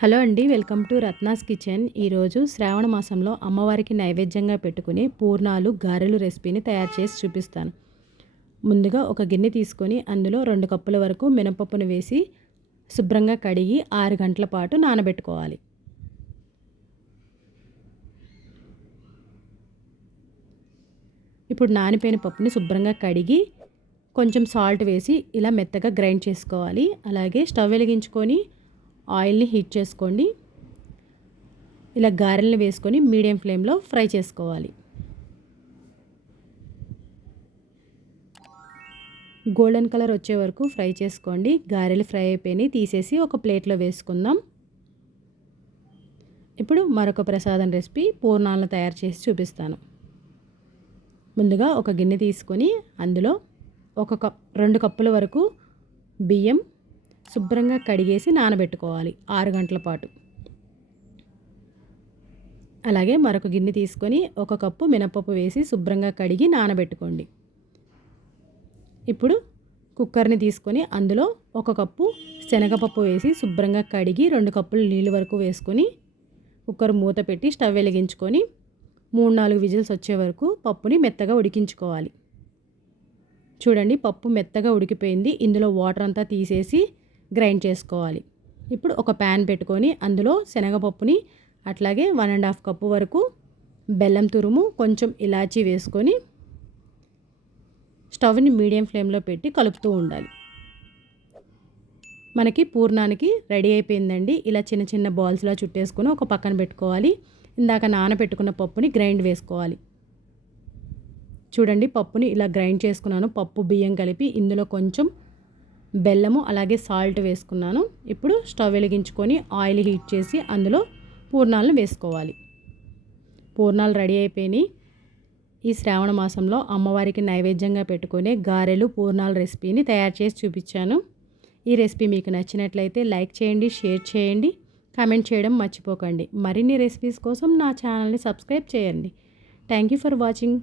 Hello అండి welcome to Ratna's kitchen. ఈరోజు శ్రావణ మాసంలో అమ్మవారికి నైవేద్యంగా పెట్టుకుని పూర్ణాలు గారెలు రెసిపీని తయారు చేసి చూపిస్తాను. ముందుగా ఒక గిన్నె తీసుకొని అందులో రెండు కప్పుల వరకు మినపప్పును వేసి శుభ్రంగా కడిగి ఆరు గంటల పాటు నానబెట్టుకోవాలి. ఇప్పుడు నానిపోయిన పప్పుని శుభ్రంగా కడిగి కొంచెం సాల్ట్ వేసి ఇలా మెత్తగా గ్రైండ్ చేసుకోవాలి. అలాగే స్టవ్ వెలిగించుకొని ఆయిల్ని హీట్ చేసుకోండి. ఇలా గారెల్ని వేసుకొని మీడియం ఫ్లేమ్లో ఫ్రై చేసుకోవాలి. గోల్డెన్ కలర్ వచ్చే వరకు ఫ్రై చేసుకోండి. గారెలు ఫ్రై అయిపోయినాయి. తీసేసి ఒక ప్లేట్లో వేసుకుందాం. ఇప్పుడు మరొక ప్రసాదం రెసిపీ పూర్ణాలను తయారు చేసి చూపిస్తాను. ముందుగా ఒక గిన్నె తీసుకొని అందులో ఒక కప్ రెండు కప్పుల వరకు బియ్యం శుభ్రంగా కడిగేసి నానబెట్టుకోవాలి ఆరు గంటల పాటు. అలాగే మరొక గిన్నె తీసుకొని ఒక కప్పు మినపప్పు వేసి శుభ్రంగా కడిగి నానబెట్టుకోండి. ఇప్పుడు కుక్కర్ని తీసుకొని అందులో ఒక కప్పు శనగపప్పు వేసి శుభ్రంగా కడిగి రెండు కప్పులు నీళ్ళు వరకు వేసుకొని కుక్కర్ మూత పెట్టి స్టవ్ వెలిగించుకొని మూడు నాలుగు విజిల్స్ వచ్చే వరకు పప్పుని మెత్తగా ఉడికించుకోవాలి. చూడండి పప్పు మెత్తగా ఉడికిపోయింది. ఇందులో వాటర్ అంతా తీసేసి గ్రైండ్ చేసుకోవాలి. ఇప్పుడు ఒక ప్యాన్ పెట్టుకొని అందులో శనగపప్పుని అట్లాగే వన్ అండ్ హాఫ్ కప్పు వరకు బెల్లం తురుము కొంచెం ఇలాచీ వేసుకొని స్టవ్ని మీడియం ఫ్లేమ్లో పెట్టి కలుపుతూ ఉండాలి. మనకి పూర్ణానికి రెడీ అయిపోయిందండి. ఇలా చిన్న చిన్న బాల్స్లా చుట్టేసుకుని ఒక పక్కన పెట్టుకోవాలి. ఇందాక నానబెట్టుకున్న పప్పుని గ్రైండ్ వేసుకోవాలి. చూడండి పప్పుని ఇలా గ్రైండ్ చేసుకున్నాను. పప్పు బియ్యం కలిపి ఇందులో కొంచెం బెల్లము అలాగే సాల్ట్ వేసుకున్నాను. ఇప్పుడు స్టవ్ వెలిగించుకొని ఆయిల్ హీట్ చేసి అందులో పూర్ణాలను వేసుకోవాలి. పూర్ణాలు రెడీ అయిపోయినాయి. ఈ శ్రావణ మాసంలో అమ్మవారికి నైవేద్యంగా పెట్టుకునే గారెలు పూర్ణాల రెసిపీని తయారు చేసి చూపించాను. ఈ రెసిపీ మీకు నచ్చినట్లయితే లైక్ చేయండి షేర్ చేయండి కామెంట్ చేయడం మర్చిపోకండి. మరిన్ని రెసిపీస్ కోసం నా ఛానల్ని సబ్స్క్రైబ్ చేయండి. Thank you for watching.